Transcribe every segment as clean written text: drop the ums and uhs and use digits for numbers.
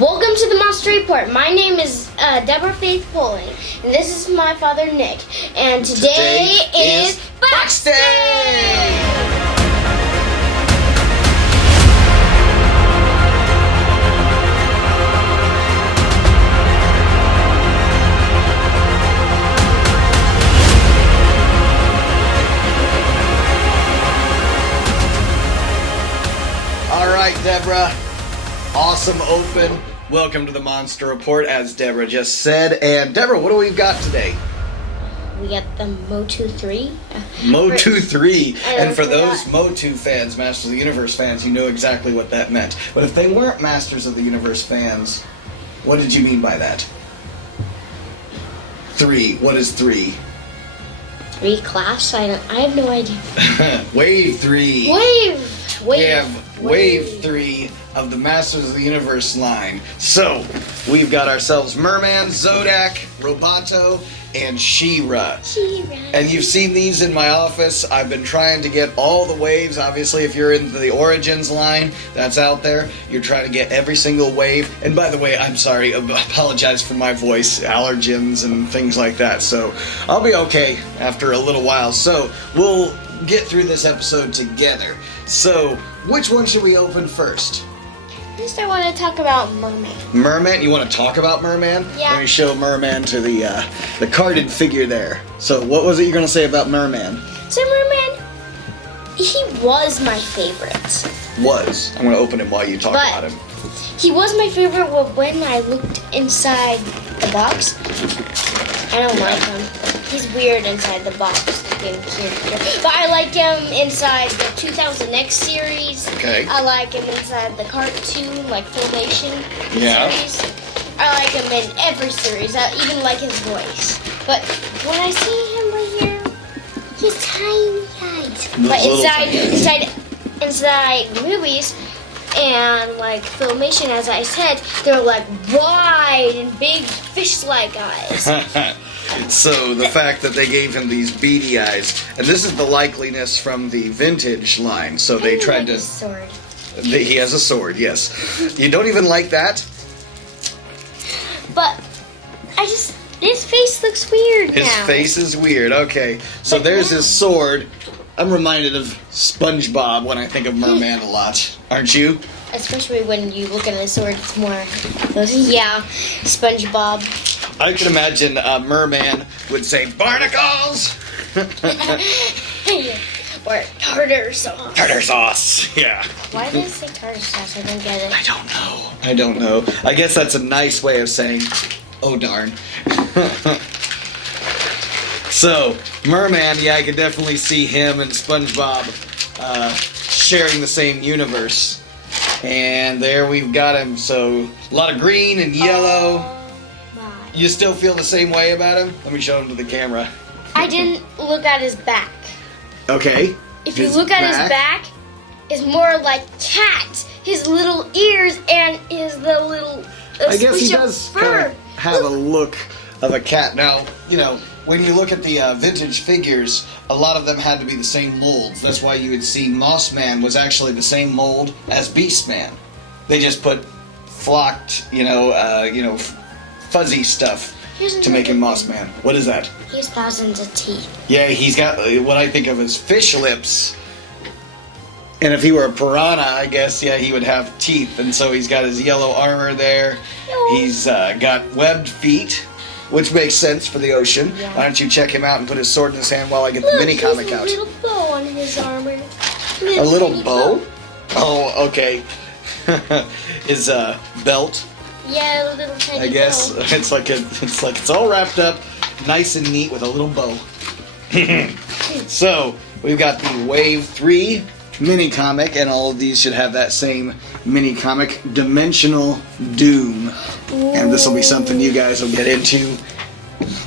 Welcome to the Monster Report. My name is Deborah Faith Poling, and this is my father Nick. And today is Box Day! All right, Deborah. Awesome open. Welcome to the Monster Report, as Deborah just said. And Deborah, what do we got today? We got the Motu 3. Motu 3. And for those Motu fans, Masters of the Universe fans, you know exactly what that meant. But if they weren't Masters of the Universe fans, what did you mean by that? 3. What is 3? 3 class? I have no idea. Wave 3. Wave. We have Wave 3 of the Masters of the Universe line. So, we've got ourselves Merman, Zodac, Roboto, and She-Ra. And you've seen these in my office. I've been trying to get all the waves. Obviously, if you're in the Origins line, that's out there. You're trying to get every single wave. And by the way, I'm sorry, I apologize for my voice, allergens and things like that. So, I'll be okay after a little while. So, we'll get through this episode together. So, which one should we open first? First, I want to talk about Merman. Merman? You want to talk about Merman? Yeah. Let me show Merman to the carded figure there. So, what was it you're going to say about Merman? So, Merman, he was my favorite. Was. I'm going to open him while you talk about him. He was my favorite when I looked inside the box. I don't like him. He's weird inside the box. But I like him inside the 2000X series. Okay. I like him inside the cartoon, like Filmation series. I like him in every series. I even like his voice. But when I see him right here, he's tiny guys. But inside movies and like Filmation, as I said, they're like wide and big fish-like eyes. So the fact that they gave him these beady eyes, and this is the likeliness from the vintage line. So they tried to. Sword. He has a sword, yes. You don't even like that? But his face looks weird now. His face is weird. Okay, so but there's his sword. I'm reminded of SpongeBob when I think of Merman a lot. Aren't you? Especially when you look at his sword, it's more. Yeah, SpongeBob. I can imagine Merman would say, "Barnacles!" Or tartar sauce. Tartar sauce, yeah. Why does it say tartar sauce? I don't get it. I don't know. I guess that's a nice way of saying, oh darn. So, Merman, yeah, I could definitely see him and SpongeBob sharing the same universe. And there we've got him. So, a lot of green and yellow. You still feel the same way about him? Let me show him to the camera. I didn't look at his back. Okay. If you look at his back, it's more like cat. His little ears and the little I guess he does fur. Have a look of a cat. Now, you know, when you look at the vintage figures, a lot of them had to be the same molds. That's why you would see Moss Man was actually the same mold as Beast Man. They just put flocked, fuzzy stuff to make him Moss Man. What is that? He has thousands of teeth. Yeah, he's got what I think of as fish lips. And if he were a piranha, I guess, yeah, he would have teeth. And so he's got his yellow armor there. No. He's got webbed feet, which makes sense for the ocean. Yeah. Why don't you check him out and put his sword in his hand while I get the mini comic out? A little bow on his armor. A little bow? Oh, okay. His belt. Yeah, a little tiny I guess bow. it's all wrapped up, nice and neat with a little bow. So we've got the Wave 3 mini comic, and all of these should have that same mini comic, Dimensional Doom. Ooh. And this will be something you guys will get into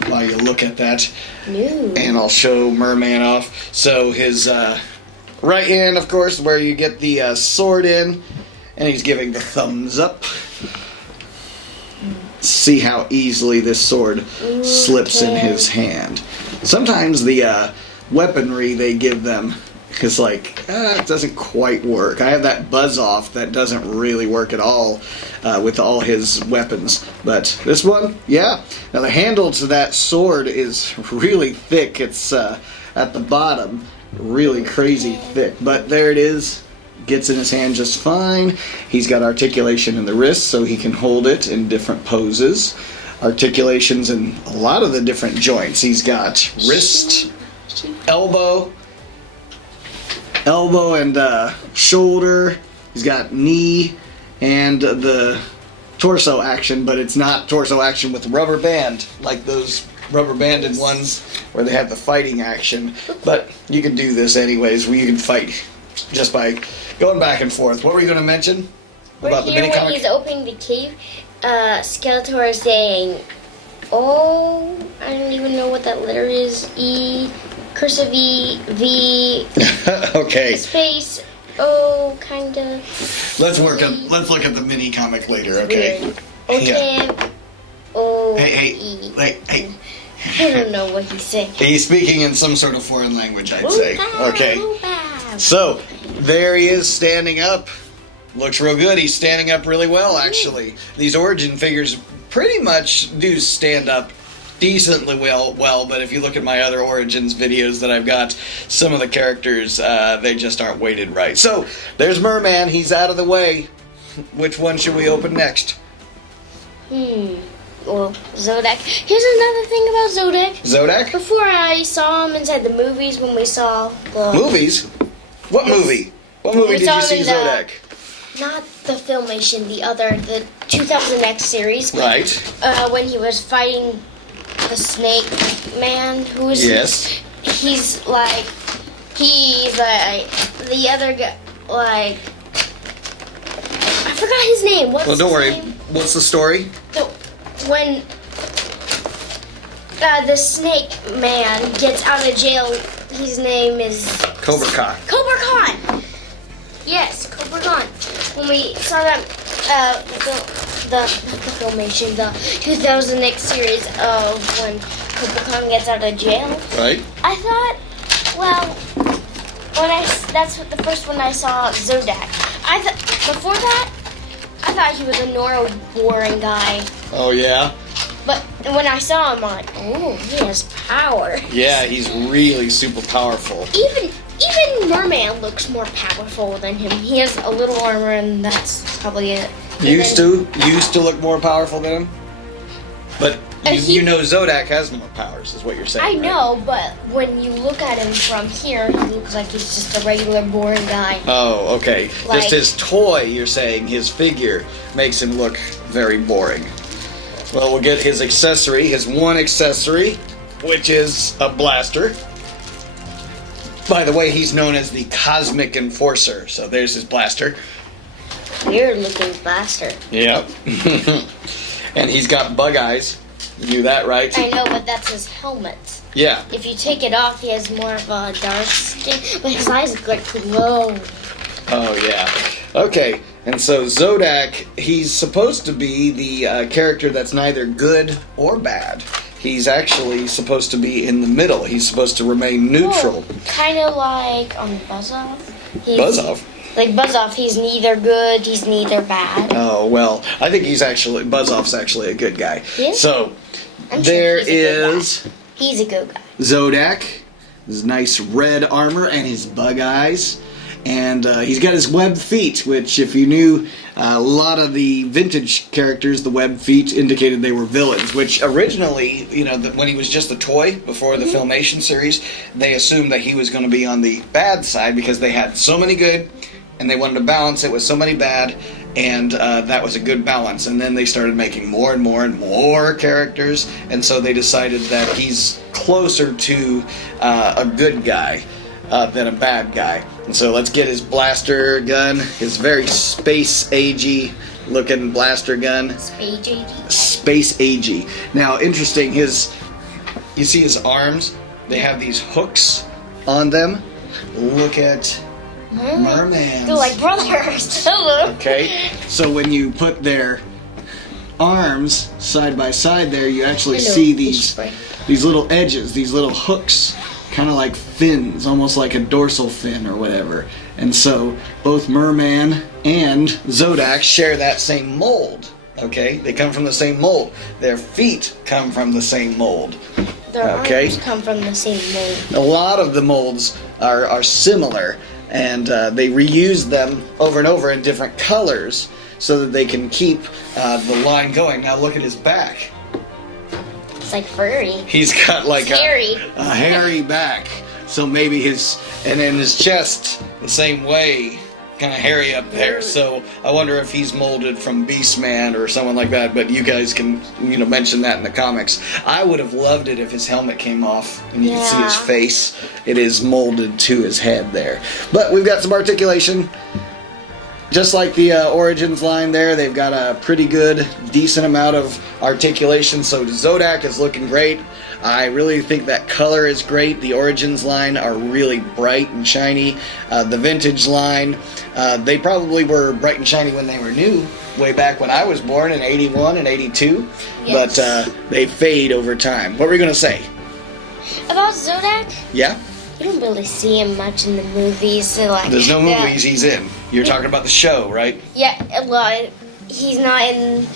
while you look at that. Ooh. And I'll show Merman off. So his right hand, of course, where you get the sword in, and he's giving the thumbs up. See how easily this sword slips in his hand. Sometimes the weaponry they give them Because it doesn't quite work. I have that buzz off that doesn't really work at all with all his weapons. But this one, yeah. Now the handle to that sword is really thick. It's at the bottom, really crazy thick. But there it is. Gets in his hand just fine. He's got articulation in the wrist so he can hold it in different poses. Articulations in a lot of the different joints. He's got wrist, elbow and shoulder. He's got knee and the torso action, but it's not torso action with rubber band like those rubber banded ones where they have the fighting action. But you can do this anyways, where you can fight just by going back and forth. What were you going to mention about the mini comic? When he's opening the cave, Skeletor is saying, "Oh, I don't even know what that letter is. E, cursive E, V, okay. Space, O, kinda." Let's look at the mini comic later, okay? Weird. Okay. Yeah. O, Hey. I don't know what he's saying. He's speaking in some sort of foreign language, I'd say. Okay. So, there he is standing up. Looks real good. He's standing up really well, actually. These origin figures pretty much do stand up decently well, but if you look at my other Origins videos that I've got, some of the characters, they just aren't weighted right. So, there's Merman. He's out of the way. Which one should we open next? Well, Zodac. Here's another thing about Zodac. Zodac? Before I saw him inside the movies when we saw the... Movies? What movie? What movie did you see Zodac? Not the Filmation, the 2000X series. Right. When he was fighting the Snake Man, who's... Yes. He's like the other guy, like... I forgot his name. What's Well, don't his worry. name? What's the story? When the Snake Man gets out of jail, his name is... Cobra Kai. Cobra Khan! Yes, Cobra Khan. When we saw that, the Filmation, the 2000X series of when Cobra Khan gets out of jail. Right. I thought, that's the first one I saw Zodac. Before that, I thought he was a normal, boring guy. Oh, yeah? But when I saw him, I'm like, oh, he has power. Yeah, he's really super powerful. Even Merman looks more powerful than him. He has a little armor, and that's probably it. Used to look more powerful than him? But you know Zodac has more powers, is what you're saying. I know, but when you look at him from here, he looks like he's just a regular, boring guy. Oh, okay. Just his toy, you're saying, his figure, makes him look very boring. Well, we'll get his accessory, his one accessory, which is a blaster. By the way, he's known as the Cosmic Enforcer, so there's his blaster. Weird looking blaster. Yep. And he's got bug eyes. You knew that, right? I know, but that's his helmet. Yeah. If you take it off, he has more of a dark skin, but his eyes glow. Oh, yeah. Okay, and so Zodac, he's supposed to be the character that's neither good or bad. He's actually supposed to be in the middle. He's supposed to remain neutral. Kind of like Buzz-Off. Buzz-Off? Like Buzz-Off, he's neither good, he's neither bad. Oh, well, I think Buzz-Off's actually a good guy. Yeah? So, He's a good guy. Zodac, his nice red armor and his bug eyes. And he's got his webbed feet, which if you knew a lot of the vintage characters, the webbed feet indicated they were villains, which originally, when he was just a toy before the Filmation series, they assumed that he was going to be on the bad side because they had so many good and they wanted to balance it with so many bad, and that was a good balance. And then they started making more and more and more characters, and so they decided that he's closer to a good guy than a bad guy. And so let's get his blaster gun, his very space-agey looking blaster gun. Space-agey. Now, interesting, you see his arms? They have these hooks on them. Look at Merman. They're like brothers. Okay, so when you put their arms side by side there, you actually see these little edges, these little hooks kind of like fins, almost like a dorsal fin or whatever. And so both Merman and Zodac share that same mold. Okay, they come from the same mold. Their feet come from the same mold. Their arms come from the same mold. A lot of the molds are similar, and they reuse them over and over in different colors so that they can keep the line going. Now look at his back. It's like furry. He's got like hairy. A hairy back. So maybe and then his chest the same way, kind of hairy up there. So I wonder if he's molded from Beastman or someone like that. But you guys can, mention that in the comics. I would have loved it if his helmet came off and you could see his face. It is molded to his head there. But we've got some articulation. Just like the Origins line there, they've got a pretty good, decent amount of articulation. So Zodac is looking great. I really think that color is great. The Origins line are really bright and shiny. The Vintage line, they probably were bright and shiny when they were new, way back when I was born in 81 and 82. Yes. But they fade over time. What were you going to say? About Zodac? Yeah? You don't really see him much in the movies. So there's no movies he's in. You're talking about the show, right? Yeah, well, he's not in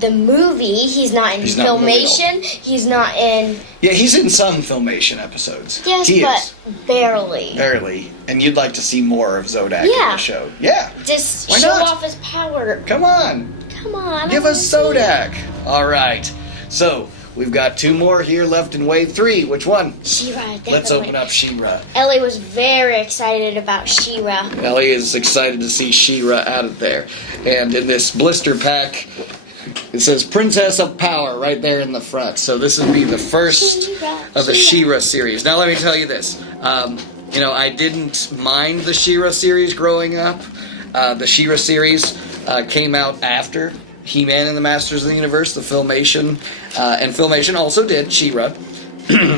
the movie. He's not in Filmation. He's not in... Yeah, he's in some Filmation episodes. Yes, but barely. Barely. And you'd like to see more of Zodac in the show. Yeah. Just show off his power. Come on. Come on. Give us Zodac. All right. So... we've got 2 more here left in Wave 3. Which one? She-Ra, definitely. Let's open up She-Ra. Ellie was very excited about She-Ra. Ellie is excited to see She-Ra out of there. And in this blister pack, it says Princess of Power right there in the front. So this would be the first of the She-Ra series. Now let me tell you this. I didn't mind the She-Ra series growing up. The She-Ra series came out after He-Man and the Masters of the Universe, the Filmation, and Filmation also did She-Ra,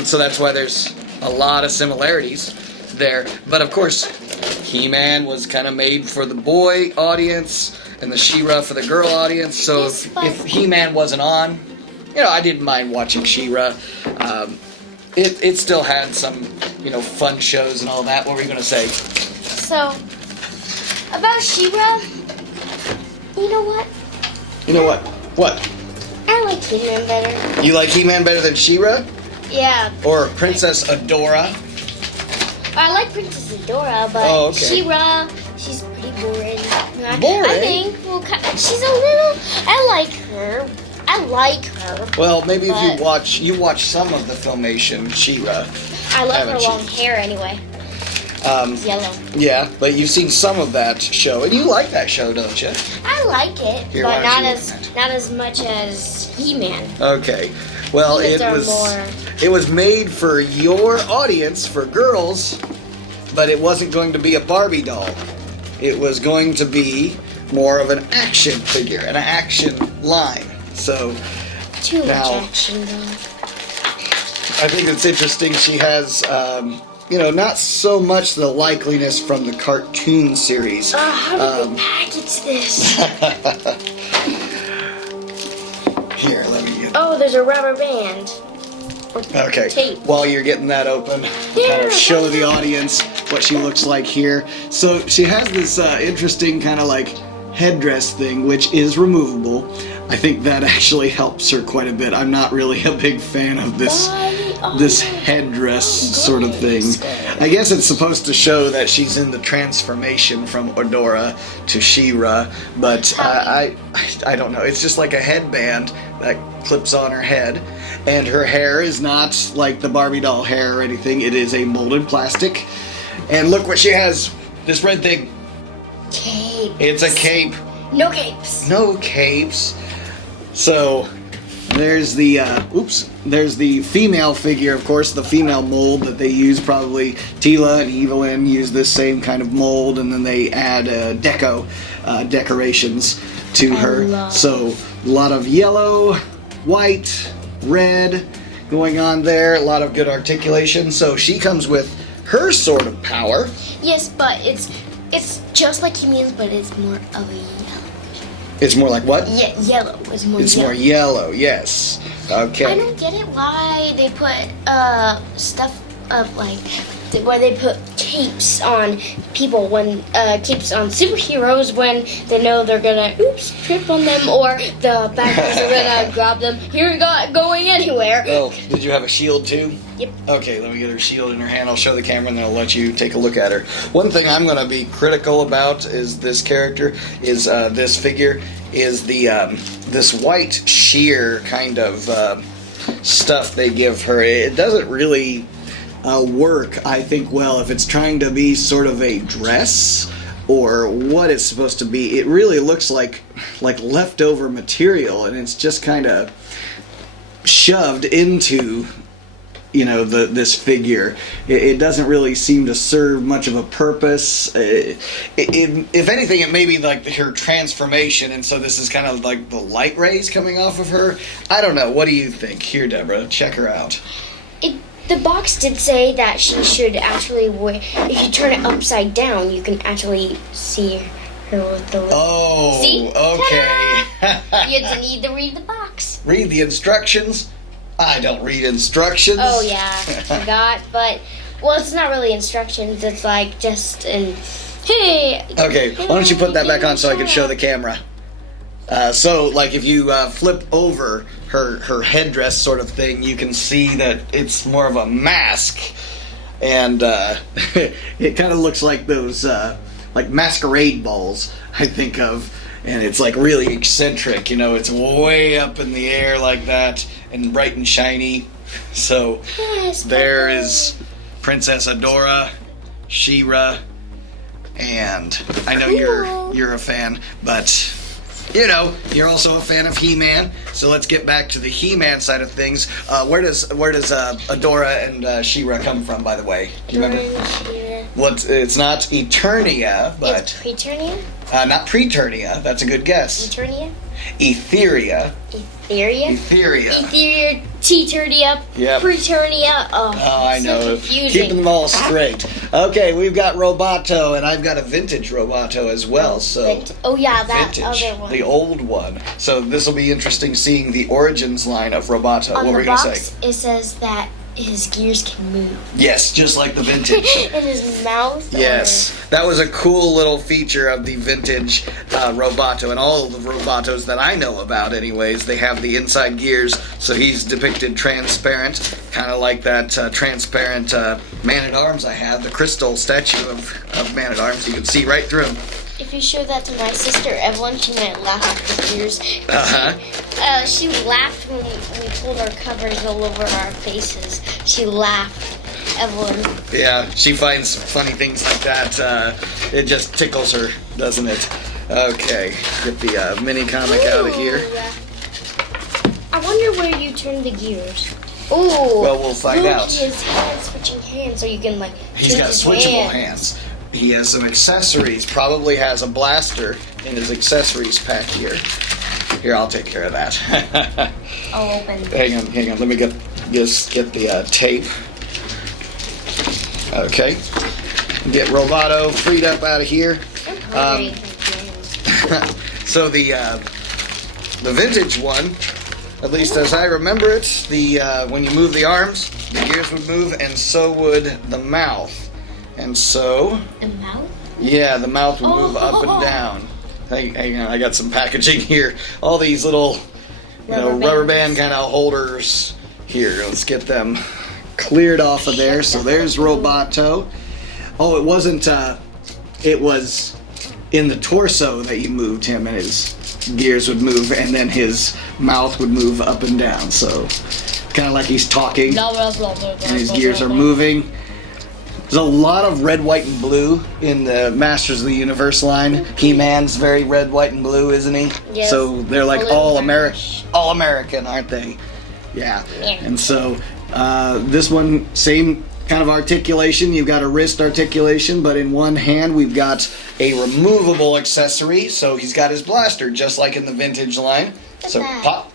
so that's why there's a lot of similarities there. But of course, He-Man was kind of made for the boy audience, and the She-Ra for the girl audience. So if He-Man wasn't on, I didn't mind watching She-Ra. It still had some, fun shows and all that. What were you going to say? So about She-Ra, you know what? You know what? What? I like He-Man better. You like He-Man better than She-Ra? Yeah. Or Princess Adora? I like Princess Adora, but She-Ra, she's pretty boring. Boring? I think she's a little... I like her. Well, maybe if you watch some of the Filmation She-Ra. I love her long hair anyway. Yellow. Yeah, but you've seen some of that show, and you like that show, don't you? I like it, but not as much as He-Man. Okay, well it was made for your audience, for girls, but it wasn't going to be a Barbie doll. It was going to be more of an action figure, an action line. So too much action, though. I think it's interesting. She has. Not so much the likeliness from the cartoon series. How did they package this? Here, let me get... Oh, there's a rubber band. Okay, tape. While you're getting that open, kind of show the audience what she looks like here. So she has this interesting kind of like headdress thing, which is removable. I think that actually helps her quite a bit. I'm not really a big fan of this headdress sort of thing. I guess it's supposed to show that she's in the transformation from Adora to She-Ra, but I don't know. It's just like a headband that clips on her head, and her hair is not like the Barbie doll hair or anything. It is a molded plastic, and look what she has. This red thing. Cape. It's a cape. No capes. No capes. So there's the there's the female figure, of course, the female mold that they use. Probably Tila and Evelyn use this same kind of mold, and then they add decorations to her. So a lot of yellow, white, red going on there. A lot of good articulation. So she comes with her sort of power. Yes, but it's just like He-Man's, but it's more of a yellow. It's more like what? Yellow. It's more It's yellow. more yellow, yes. Okay. I don't get it why they put stuff of like why they put capes on people when capes on superheroes when they know they're gonna trip on them or the bad guys are gonna grab them. You're not going anywhere. Oh, did you have a shield too? Yep. Okay, let me get her shield in her hand. I'll show the camera and then I'll let you take a look at her. One thing I'm going to be critical about is this character, is this figure, is the this white sheer kind of stuff they give her. It doesn't really work, I think, well if it's trying to be sort of a dress or what it's supposed to be. It really looks like leftover material, and it's just kind of shoved into this figure. It doesn't really seem to serve much of a purpose. If anything, it may be like her transformation, and so this is kind of like the light rays coming off of her. I don't know. What do you think? Here, Deborah, check her out. The box did say that she should actually wear. If you turn it upside down, you can actually see her with the. Oh, see? Okay. You need to read the box. Read the instructions. I don't read instructions. Oh yeah, forgot. But it's not really instructions. It's like just hey. Okay, why don't you put that back on so I can show the camera? So, like, if you flip over her headdress sort of thing, you can see that it's more of a mask, and it kind of looks like those like masquerade balls I think of, and it's like really eccentric. It's way up in the air like that, and bright and shiny. So Yes, there is Princess Adora, She-Ra, and I know you're a fan, but you're also a fan of He-Man. So let's get back to the He-Man side of things. Where does Adora and She-Ra come from, by the way? Do you remember? Well, it's not Eternia, but it's Preternia. not Preternia. That's a good guess. Eternia. Etheria. Etheria. Etheria. Etheria. Teeternia. Yep. Preternia. Oh, I know. So confusing. Keeping them all straight. Okay, we've got Roboto, and I've got a vintage Roboto as well. So oh yeah, that vintage, other one. the old one. So this will be interesting seeing the origins line of Roboto. On What were the you gonna box, say? it says that his gears can move. Yes, just like the vintage. In his mouth. Yes, that was a cool little feature of the vintage Roboto, and all of the Robotos that I know about anyways, they have the inside gears, so he's depicted transparent, kind of like that transparent Man-at-Arms I have, the crystal statue of Man-at-Arms. You can see right through him. If you show that to my sister Evelyn, she might laugh at the gears. She laughed when we pulled our covers all over our faces. She laughed, Evelyn. Yeah, she finds funny things like that. It just tickles her, doesn't it? Okay, get the mini comic out of here. I wonder where you turn the gears. Ooh. Well, we'll find out. He has hand-switching hands, so you can He's got switchable hands. He has some accessories. Probably has a blaster in his accessories pack here. Here, I'll take care of that. I'll open. Hang on. Let me get the tape. Okay. Get Roboto freed up out of here. So the vintage one, at least as I remember it, when you move the arms, the gears would move, and so would the mouth. And so... The mouth? Yeah, the mouth will move up and down. Hang on, I got some packaging here. All these little, rubber band kind of holders. Here, let's get them cleared off of there. So there's Roboto. Oh, it wasn't, it was in the torso that you moved him, and his gears would move, and then his mouth would move up and down. So, kind of like he's talking, and his gears are moving. There's a lot of red, white, and blue in the Masters of the Universe line. He-Man's very red, white, and blue, isn't he? Yes. So they're like all American, aren't they? Yeah. And so this one, same kind of articulation. You've got a wrist articulation, but in one hand we've got a removable accessory. So he's got his blaster, just like in the vintage line. So pop.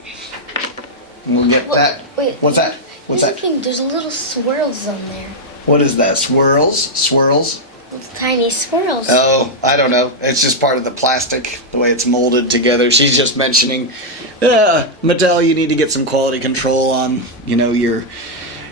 We'll get that. Wait. What's that? What's that? There's little swirls on there. What is that? Swirls? tiny squirrels. Oh, I don't know. It's just part of the plastic, the way it's molded together. She's just mentioning, Mattel, you need to get some quality control on, your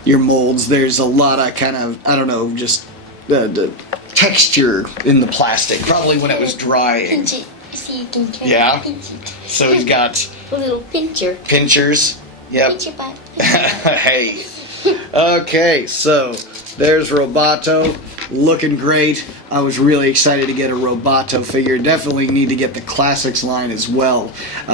molds. There's a lot of kind of, I don't know, just the texture in the plastic, probably when it was drying. Pinch it so you can turn pinch it. So he's got a little pincher. Pinchers. Yep. Pinch your butt. Hey. Okay, so there's Roboto. Looking great. I was really excited to get a Roboto figure. Definitely need to get the Classics line as well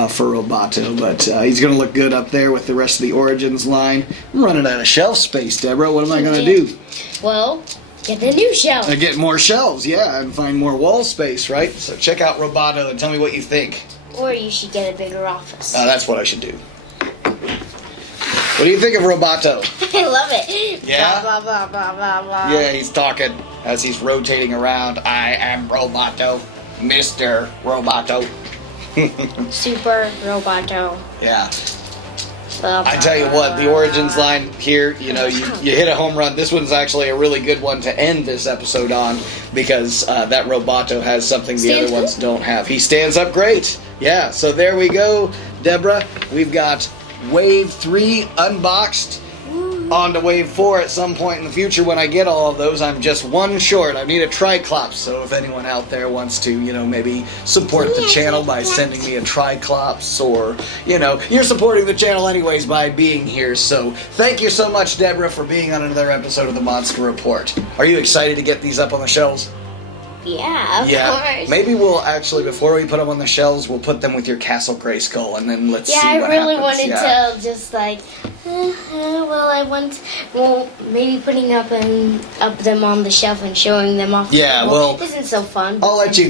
for Roboto, but he's going to look good up there with the rest of the Origins line. I'm running out of shelf space, Deborah. What am I going to do? Well, get a new shelf. Get more shelves, yeah, and find more wall space, right? So check out Roboto and tell me what you think. Or you should get a bigger office. That's what I should do. What do you think of Roboto? I love it. Yeah? Blah, blah, blah, blah, blah. Yeah, he's talking as he's rotating around. I am Roboto, Mr. Roboto. Super Roboto. Yeah. Blah, blah, I tell you what, the Origins line here, you hit a home run. This one's actually a really good one to end this episode on because that Roboto has something the other ones don't have. He stands up great. Yeah, so there we go, Deborah. We've got Wave 3 unboxed. On to Wave 4 at some point in the future when I get all of those. I'm just one short. I need a Tri-klops, so if anyone out there wants to, maybe support the channel by sending me a Tri-klops or, you're supporting the channel anyways by being here. So thank you so much, Deborah, for being on another episode of the Monster Report. Are you excited to get these up on the shelves? Yeah, of course. Maybe we'll actually, before we put them on the shelves, we'll put them with your Castle Grayskull, and then let's see what happens. Yeah, I really wanted to just maybe putting up them on the shelf and showing them off. Yeah, well, isn't so fun. I'll let you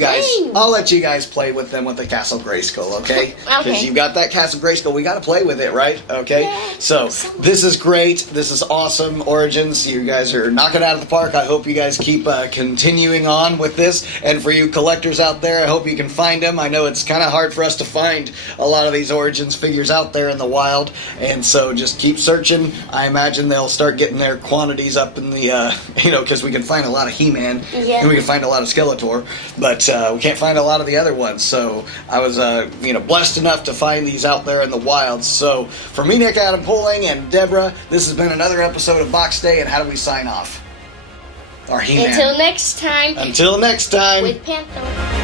guys play with them with the Castle Grayskull, okay? Because you've got that Castle Grayskull, we got to play with it, right? Okay. Yeah. So this is great. This is awesome. Origins, you guys are knocking it out of the park. I hope you guys keep continuing on with this. And for you collectors out there, I hope you can find them. I know it's kind of hard for us to find a lot of these Origins figures out there in the wild, and so just keep searching. I imagine they'll start getting their quantities up in the, because we can find a lot of He-Man, and we can find a lot of Skeletor, but we can't find a lot of the other ones. So I was, blessed enough to find these out there in the wild. So for me, Nick, Adam Pulling, and Deborah, this has been another episode of Box Day, and how do we sign off? Our He-Man. Until next time. Until next time. With Panther.